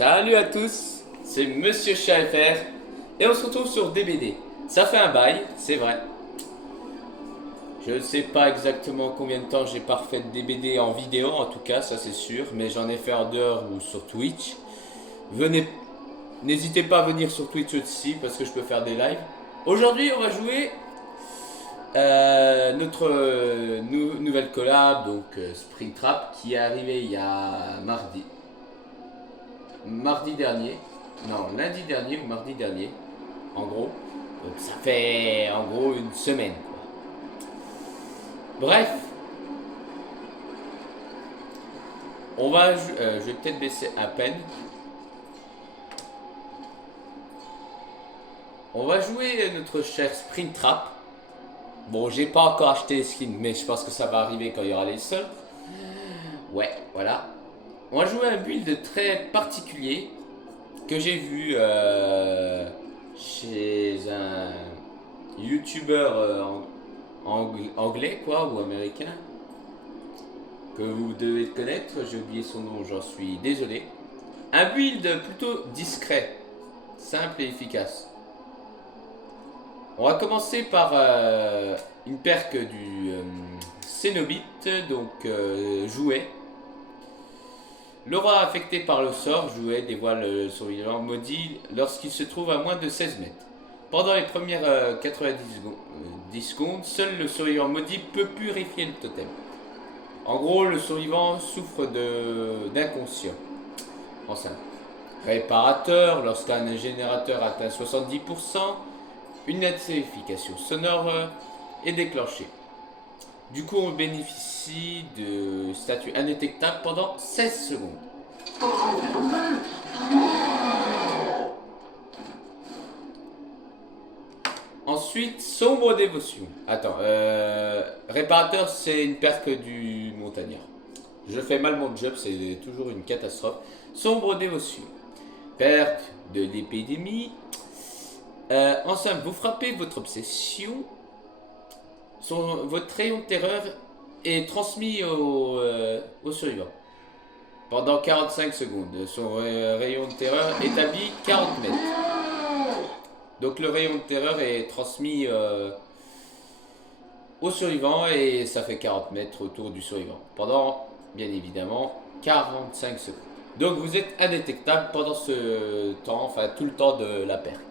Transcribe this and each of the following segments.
Salut à tous, c'est Monsieur Chat FR et on se retrouve sur DBD. Ça fait un bail, c'est vrai. Je ne sais pas exactement combien de temps j'ai pas refait de DBD en vidéo, en tout cas, ça c'est sûr, mais j'en ai fait en dehors ou sur Twitch. Venez, n'hésitez pas à venir sur Twitch aussi parce que je peux faire des lives. Aujourd'hui, on va jouer notre nouvelle collab, donc Springtrap, qui est arrivée il y a mardi dernier. Non, lundi dernier ou mardi dernier, en gros. Donc ça fait en gros une semaine. Bref, je vais peut-être baisser à peine. On va jouer notre cher Springtrap. Bon, j'ai pas encore acheté les skins, mais je pense que ça va arriver quand il y aura les soldes. Ouais, voilà. On va jouer un build très particulier que j'ai vu chez un youtubeur anglais quoi, ou américain, que vous devez connaître. J'ai oublié son nom, j'en suis désolé. Un build plutôt discret, simple et efficace. On va commencer par une perque du Cénobite, donc jouet. L'aura affectée par le sort, jouet, dévoile le survivant maudit lorsqu'il se trouve à moins de 16 mètres. Pendant les premières 10 secondes, seul le survivant maudit peut purifier le totem. En gros, le survivant souffre d'inconscient. En simple. Réparateur, lorsqu'un générateur atteint 70%, une notification sonore est déclenchée. Du coup, on bénéficie de statut indétectable pendant 16 secondes. Ensuite, sombre dévotion. Attends, réparateur, c'est une perque du montagnard. Je fais mal mon job, c'est toujours une catastrophe. Sombre dévotion. Perque de l'épidémie. En simple, vous frappez votre obsession. Votre rayon de terreur est transmis au survivant pendant 45 secondes. Son rayon de terreur établit 40 mètres. Donc le rayon de terreur est transmis au survivant et ça fait 40 mètres autour du survivant pendant, bien évidemment, 45 secondes. Donc vous êtes indétectable pendant ce temps, enfin tout le temps de la perte.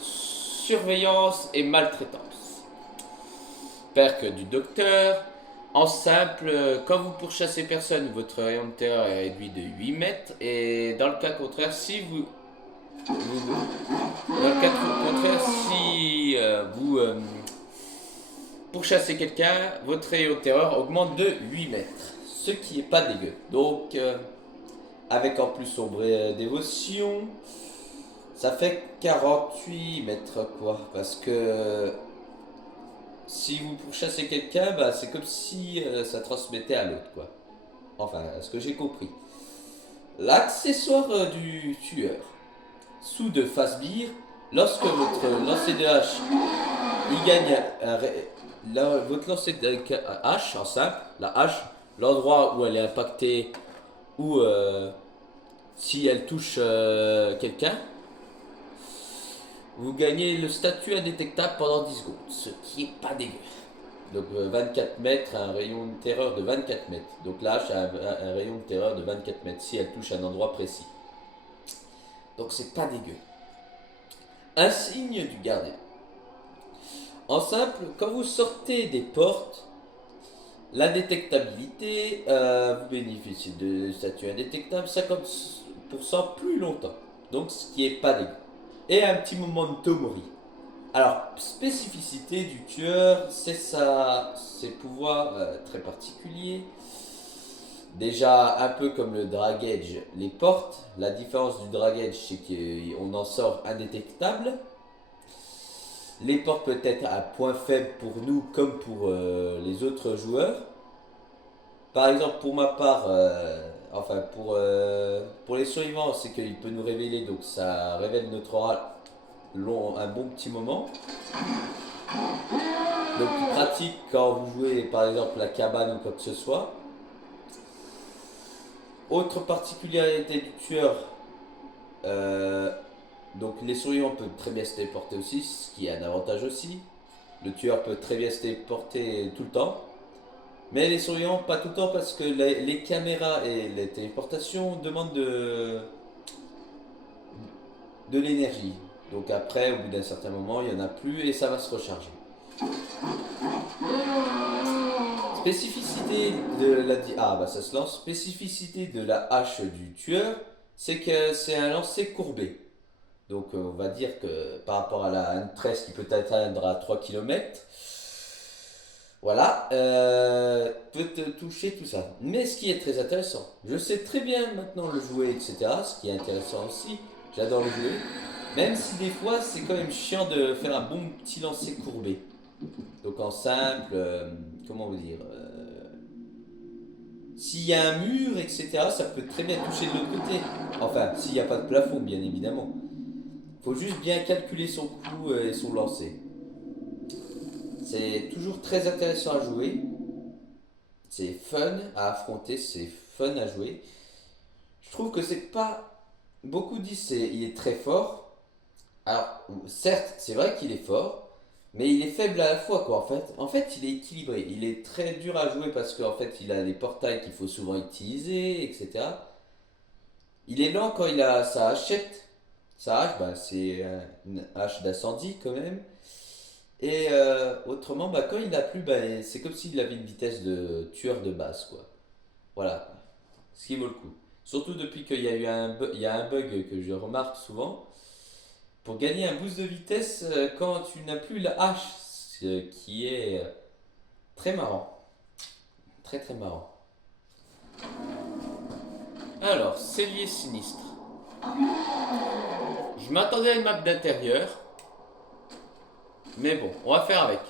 Surveillance et maltraitance. Perque du docteur. En simple, quand vous pourchassez personne, votre rayon de terreur est réduit de 8 mètres. Et dans le cas contraire, si vous pourchassez quelqu'un, votre rayon de terreur augmente de 8 mètres. Ce qui est pas dégueu. Donc, avec en plus sombre dévotion, ça fait 48 mètres quoi. Parce que si vous pourchassez quelqu'un, bah, c'est comme si ça transmettait à l'autre quoi. Enfin, ce que j'ai compris. L'accessoire du tueur. Sous de Fasbir, lorsque votre lancer de hache, il gagne votre lancer de hache en simple, la hache, l'endroit où elle est impactée ou si elle touche quelqu'un, vous gagnez le statut indétectable pendant 10 secondes, ce qui est pas dégueu. Donc 24 mètres, un rayon de terreur de 24 mètres. Donc la hache a un rayon de terreur de 24 mètres si elle touche un endroit précis. Donc c'est pas dégueu. Insigne du gardien. En simple, quand vous sortez des portes, la détectabilité, vous bénéficiez de statut indétectable 50% plus longtemps. Donc ce qui est pas dégueu. Et un petit moment de Tomori. Alors, spécificité du tueur, c'est ses pouvoirs très particuliers. Déjà, un peu comme le drag edge, les portes. La différence du drag edge, c'est qu'on en sort indétectable. Les portes peuvent être un point faible pour nous comme pour les autres joueurs. Par exemple, pour ma part, pour les survivants, c'est qu'il peut nous révéler, donc ça révèle notre aura un bon petit moment. Donc pratique quand vous jouez par exemple la cabane ou quoi que ce soit. Autre particularité du tueur, Donc les survivants peuvent très bien se téléporter aussi, ce qui est un avantage aussi. Le tueur peut très bien se téléporter tout le temps. Mais les survivants, pas tout le temps parce que les caméras et les téléportations demandent de l'énergie. Donc après, au bout d'un certain moment, il n'y en a plus et ça va se recharger. Spécificité de la... Ah bah ça se lance. Spécificité de la hache du tueur, c'est que c'est un lancer courbé. Donc on va dire que par rapport à une tresse qui peut atteindre à 3 km, voilà, peut te toucher tout ça. Mais ce qui est très intéressant, je sais très bien maintenant le jouer, etc. Ce qui est intéressant aussi, j'adore le jouer. Même si des fois c'est quand même chiant de faire un bon petit lancer courbé. Donc en simple, comment vous dire, s'il y a un mur, etc., ça peut très bien toucher de l'autre côté. Enfin, s'il n'y a pas de plafond, bien évidemment. Faut juste bien calculer son coup et son lancer. C'est toujours très intéressant à jouer. C'est fun à affronter, c'est fun à jouer. Je trouve que c'est pas. Beaucoup disent il est très fort. Alors, certes, c'est vrai qu'il est fort, mais il est faible à la fois, quoi. En fait, il est équilibré. Il est très dur à jouer parce qu'en fait, il a des portails qu'il faut souvent utiliser, etc. Il est lent quand il a sa hachette. Sa hache, bah, c'est une hache d'incendie quand même. Et autrement, bah, quand il n'a plus, bah, c'est comme s'il avait une vitesse de tueur de base, quoi. Voilà, ce qui vaut le coup. Surtout depuis qu'il y a eu il y a un bug que je remarque souvent. Pour gagner un boost de vitesse quand tu n'as plus la hache, ce qui est très marrant. Très très marrant. Alors, cellier sinistre. Je m'attendais à une map d'intérieur. Mais bon, on va faire avec.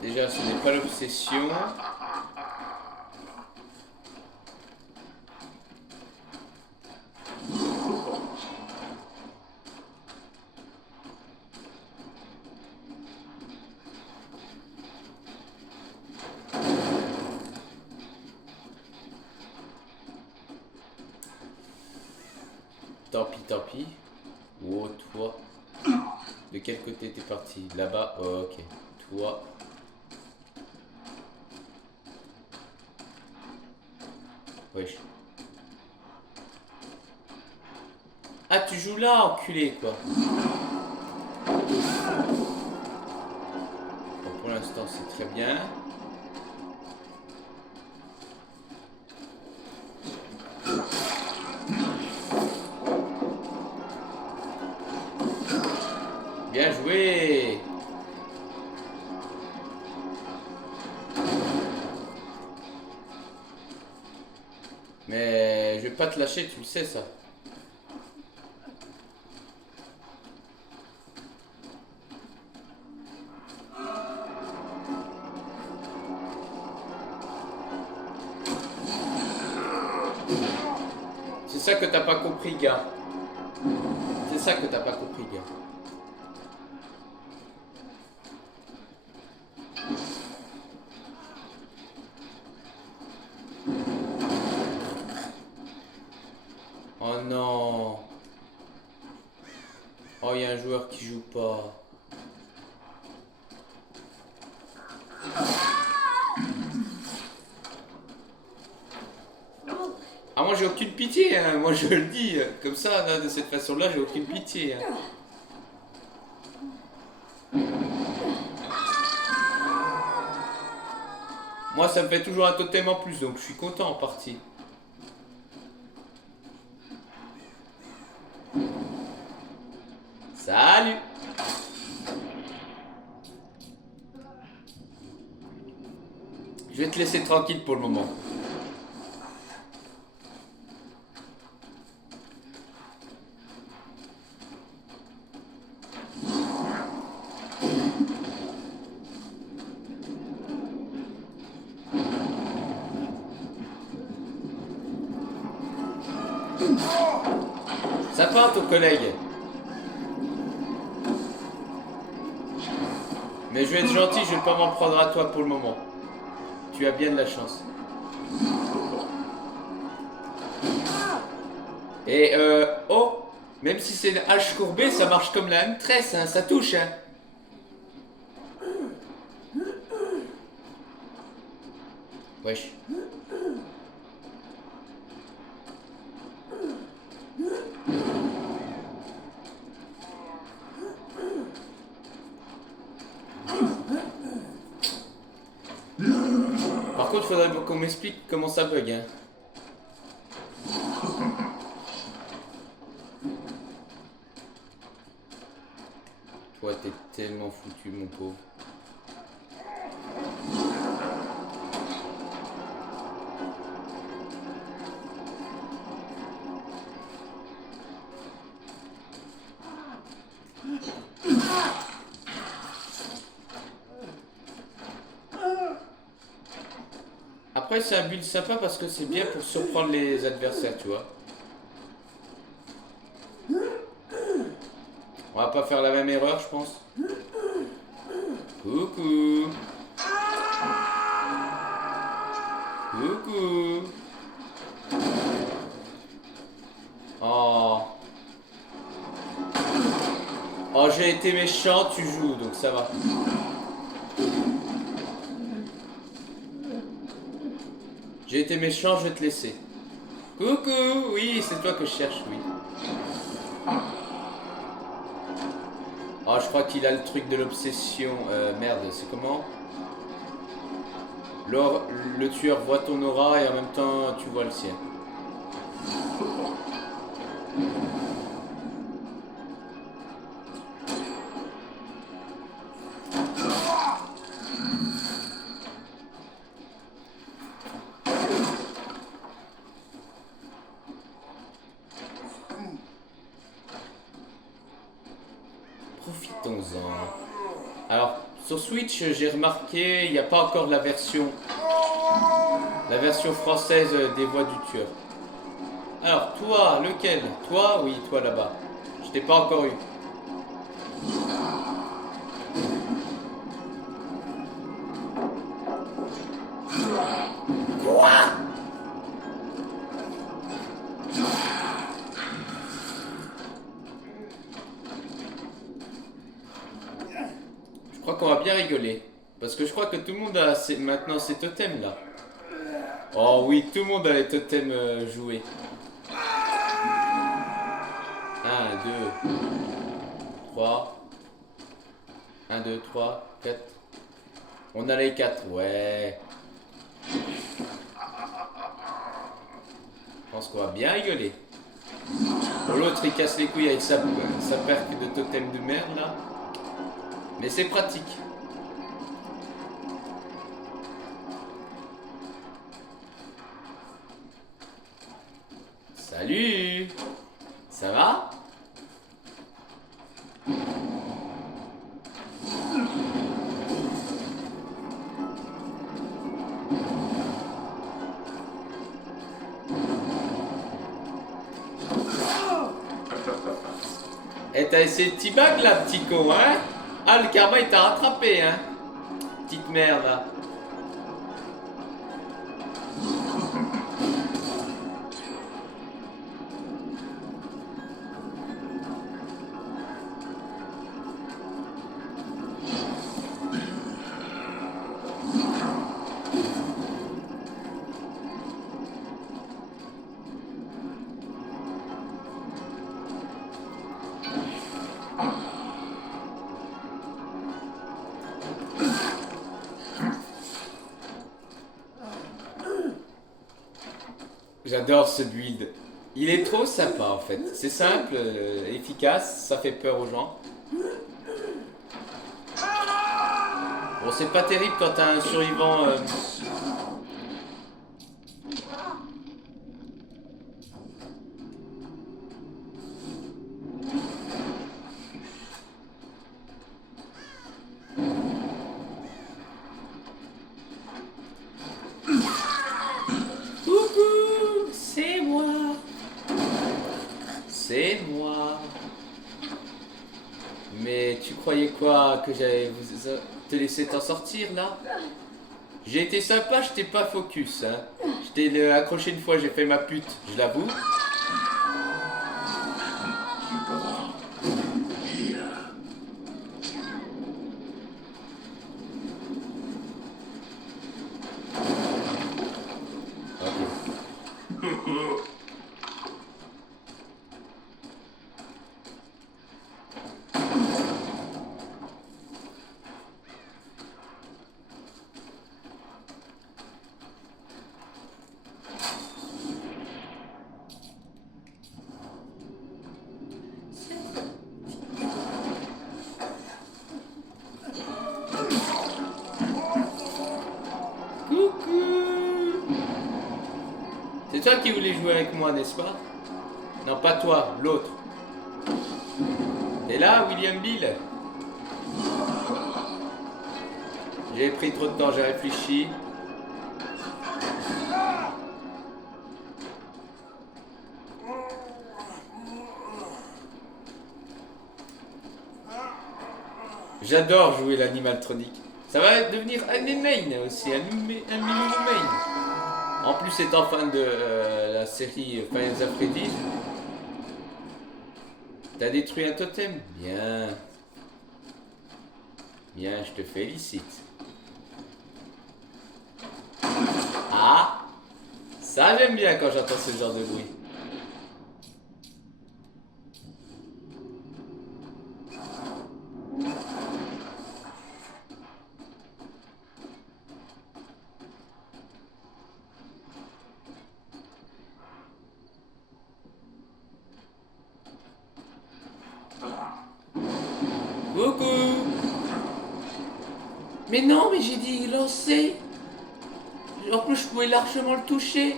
Déjà, ce n'est pas l'obsession. Tant pis, tant pis. Oh, toi. De quel côté t'es parti? Là-bas? Oh, ok. Toi. Wesh. Ah, tu joues là, enculé, quoi. Bon, pour l'instant, c'est très bien. Bien joué. Mais je vais pas te lâcher, tu le sais ça. C'est ça que t'as pas compris, gars. C'est ça que t'as pas compris, gars. Oh non. Oh, il y a un joueur qui joue pas. Ah, moi j'ai aucune pitié, hein. Moi je le dis comme ça, là, de cette façon-là, j'ai aucune pitié, hein. Moi ça me fait toujours un totem en plus, donc je suis content en partie. Salut! Je vais te laisser tranquille pour le moment. Sympa ton collègue. Mais je vais être gentil, je vais pas m'en prendre à toi pour le moment. Tu as bien de la chance. Et oh, même si c'est une hache courbée, ça marche comme la M13, hein, ça touche, hein. Wesh. Par contre, faudrait qu'on m'explique comment ça bug, hein. Toi, t'es tellement foutu, mon pauvre. Après, c'est un build sympa parce que c'est bien pour surprendre les adversaires, tu vois. On va pas faire la même erreur, je pense. Coucou. Coucou. Oh. Oh, j'ai été méchant, tu joues, donc ça va. J'ai été méchant, je vais te laisser. Coucou, oui, c'est toi que je cherche, oui. Oh, je crois qu'il a le truc de l'obsession. Merde, c'est comment? Le tueur voit ton aura et en même temps tu vois le sien. Profitons-en. Alors, sur Switch, j'ai remarqué, il n'y a pas encore la version française des voix du tueur. Alors, toi, lequel? Toi? Oui, toi là-bas. Je t'ai pas encore eu. Quoi? Je crois qu'on va bien rigoler. Parce que je crois que tout le monde a maintenant ses totems là. Oh oui, tout le monde a les totems joués. 1, 2, 3. 1, 2, 3, 4. On a les 4, ouais. Je pense qu'on va bien rigoler. Bon, l'autre il casse les couilles avec sa perque de totem de merde là. Mais c'est pratique. Salut! Ça va? Et t'as essayé de T-bag là, petit con, hein? Ah, le karma il t'a rattrapé, hein? Petite merde là. J'adore ce build. Il est trop sympa en fait. C'est simple, efficace, ça fait peur aux gens. Bon, c'est pas terrible quand t'as un survivant C'est moi. Mais tu croyais quoi que j'allais te laisser t'en sortir là? J'ai été sympa, je t'ai pas focus. Hein. Je t'ai accroché une fois, j'ai fait ma pute, je l'avoue. C'est toi qui voulais jouer avec moi, n'est-ce pas? Non, pas toi, l'autre. T'es là, William Bill? J'ai pris trop de temps, j'ai réfléchi. J'adore jouer l'animaltronique. Ça va devenir un main aussi, un mini main. En plus, étant fan de la série Final Fantasy, t'as détruit un totem? Bien. Bien, je te félicite. Ah, ça j'aime bien quand j'entends ce genre de bruit. Coucou. Mais non, mais j'ai dit lancer. En plus, je pouvais largement le toucher.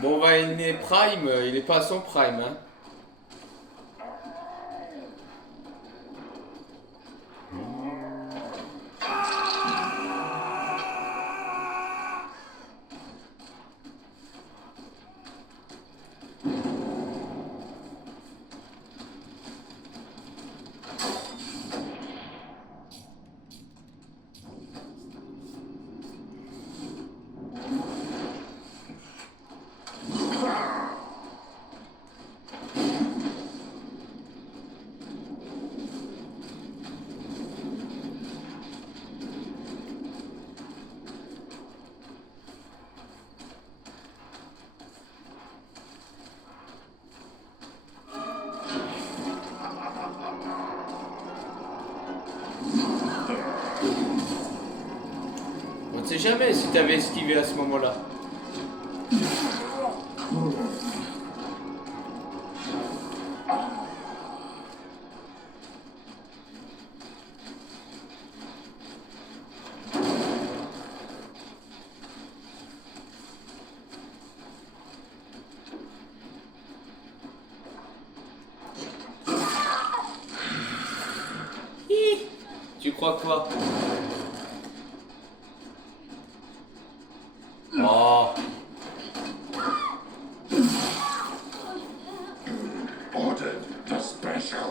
Bon, bah, il est prime, il est pas à son prime, hein. On ne sait jamais si t'avais esquivé à ce moment-là. Tu crois quoi? Oh. Ordered the special.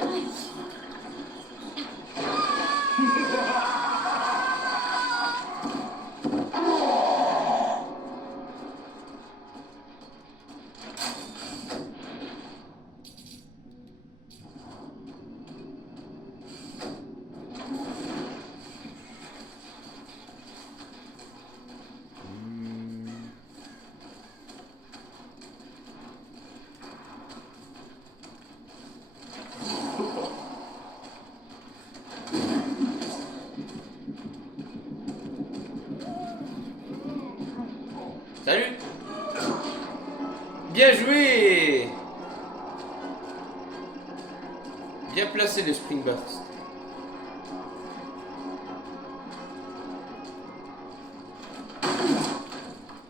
Bien placé le Spring Burst.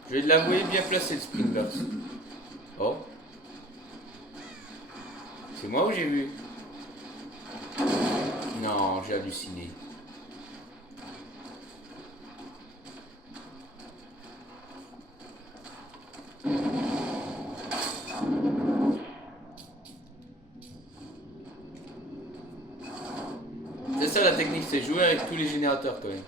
Je vais l'avouer, bien placé le Spring Burst. Oh. C'est moi ou j'ai vu? Non, j'ai halluciné. C'est ça la technique, c'est jouer avec tous les générateurs quand même.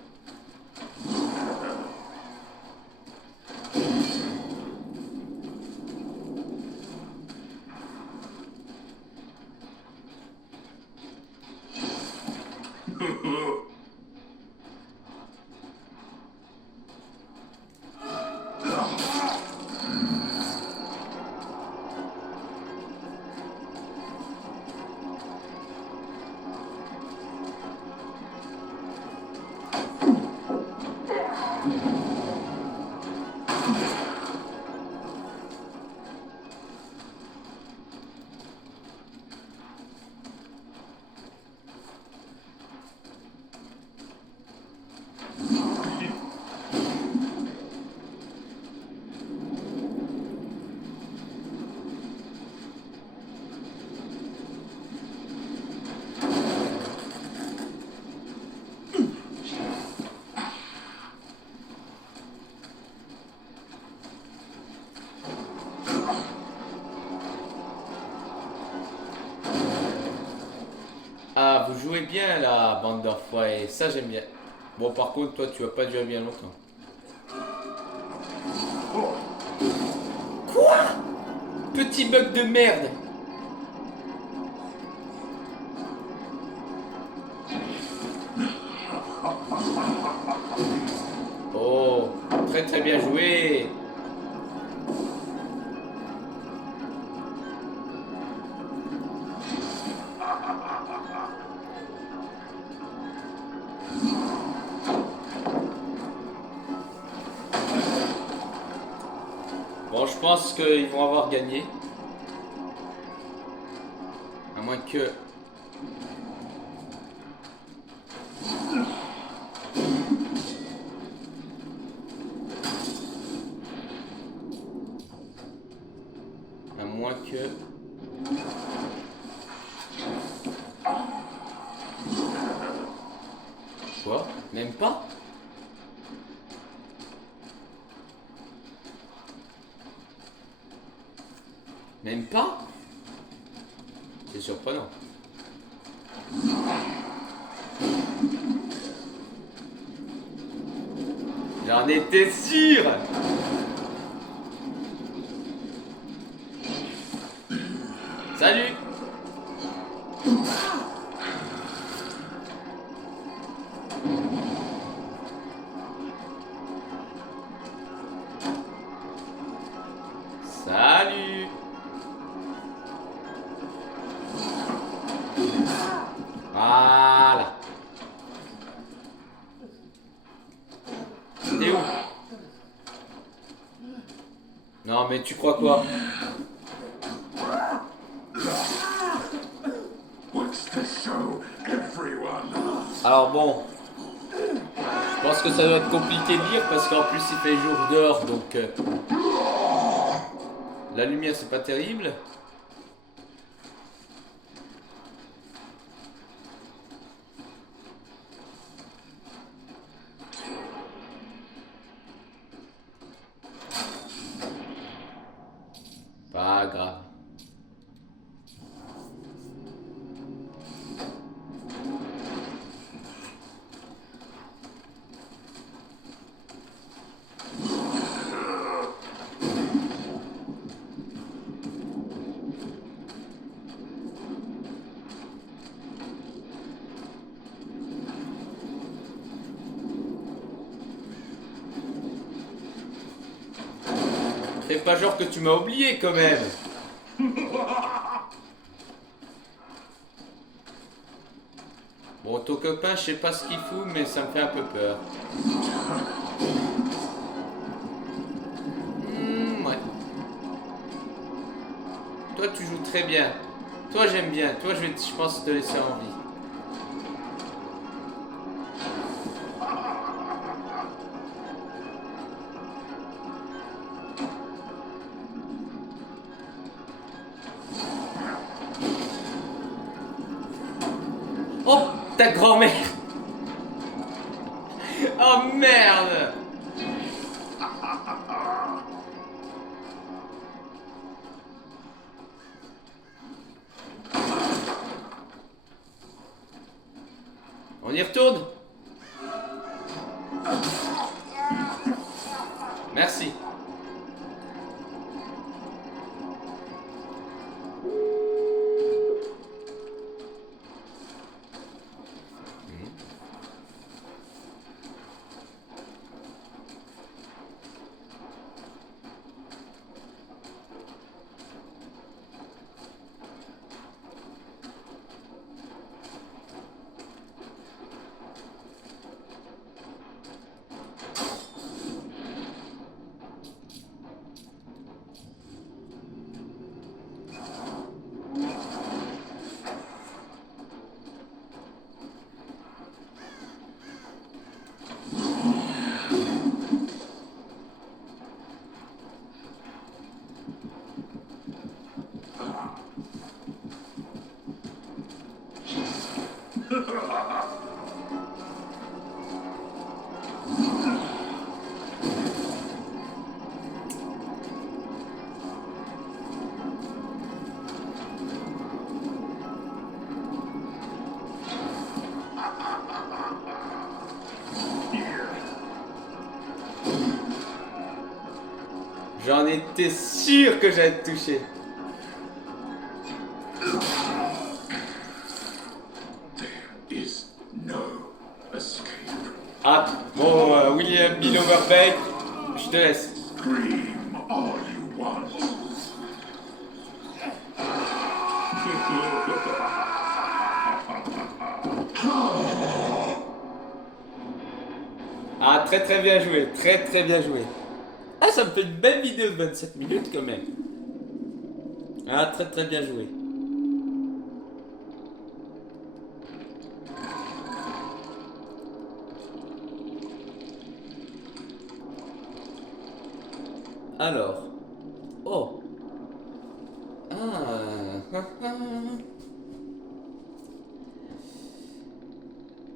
Ah, vous jouez bien la bande d'enfoirés, ça j'aime bien. Bon, par contre, toi, tu vas pas durer bien longtemps. Quoi? Petit bug de merde. Oh, très très bien joué. Bon, je pense qu'ils vont avoir gagné. À moins que... À moins que... Quoi? Même pas? Même pas? C'est surprenant. J'en étais sûr! Salut! Salut! Voilà. T'es où? Non mais tu crois quoi? What's the show, everyone? Alors bon, je pense que ça doit être compliqué de lire parce qu'en plus il fait jour dehors donc la lumière c'est pas terrible. Pas grave. Fais pas genre que tu m'as oublié quand même. Bon, ton copain, je sais pas ce qu'il fout, mais ça me fait un peu peur. Ouais. Toi, tu joues très bien. Toi j'aime bien, toi je pense te laisser en vie. Oh, ta grand-mère. Oh merde. On y retourne? Merci. J'en étais sûr que j'allais te toucher. There is no escape. Ah, bon, William Bill Overbeck, je te laisse. Scream all you want. Ah, très très bien joué, très très bien joué. Ah, ça me fait une belle vidéo de 27 minutes quand même. Ah, très très bien joué. Alors. Oh. Ah.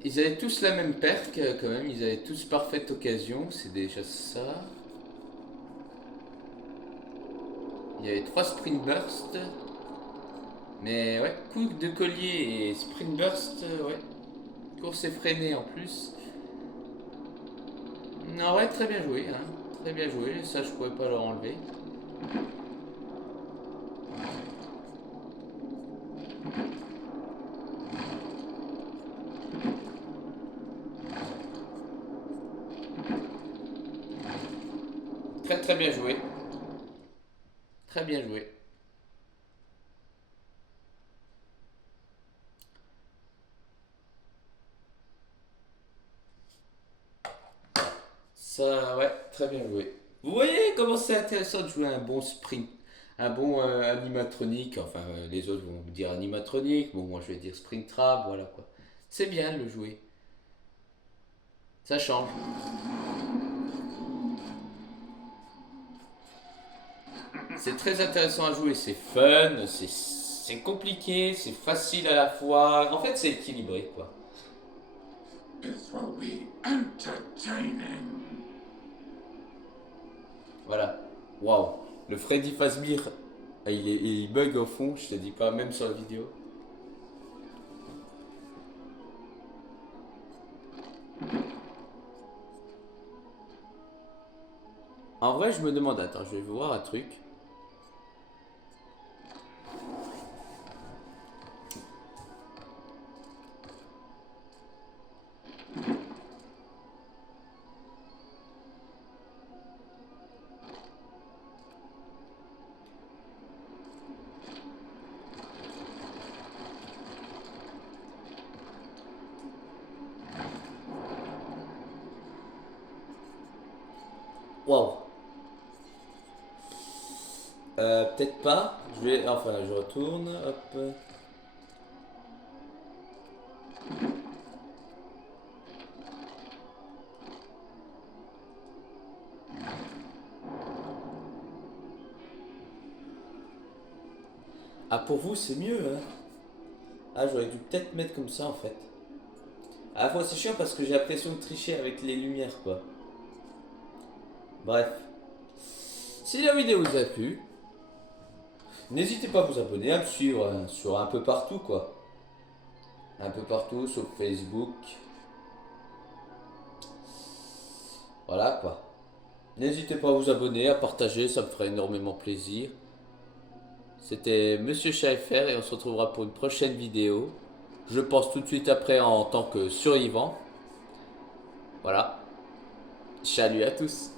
Ils avaient tous la même perque quand même, ils avaient tous parfaite occasion, c'est déjà ça. Il y avait 3 sprint burst. Mais ouais, coup de collier et sprint burst, ouais. Course effrénée en plus. Non, ouais, très bien joué, hein. Très bien joué, ça je pouvais pas leur enlever. Très très bien joué. Très bien joué. Ça, ouais, très bien joué. Vous voyez comment c'est intéressant de jouer un bon sprint, un bon animatronique. Enfin, les autres vont dire animatronique, bon, moi je vais dire sprint trap, voilà quoi. C'est bien de le jouer. Ça change. C'est très intéressant à jouer, c'est fun, c'est compliqué, c'est facile à la fois. En fait, c'est équilibré quoi. This will be entertaining. Voilà. Waouh. Le Freddy Fazbear, il bug au fond, je te dis pas, même sur la vidéo. En vrai, je me demande, attends, je vais voir un truc. Waouh. Peut-être pas. Je je retourne, hop. Ah, pour vous, c'est mieux, hein. Ah, j'aurais dû peut-être mettre comme ça, en fait. À la fois, c'est chiant parce que j'ai l'impression de tricher avec les lumières, quoi. Bref. Si la vidéo vous a plu, n'hésitez pas à vous abonner, à me suivre sur un peu partout, quoi. Un peu partout, sur Facebook. Voilà, quoi. N'hésitez pas à vous abonner, à partager, ça me ferait énormément plaisir. C'était Monsieur Schaifer et on se retrouvera pour une prochaine vidéo. Je pense tout de suite après en tant que survivant. Voilà. Salut à tous.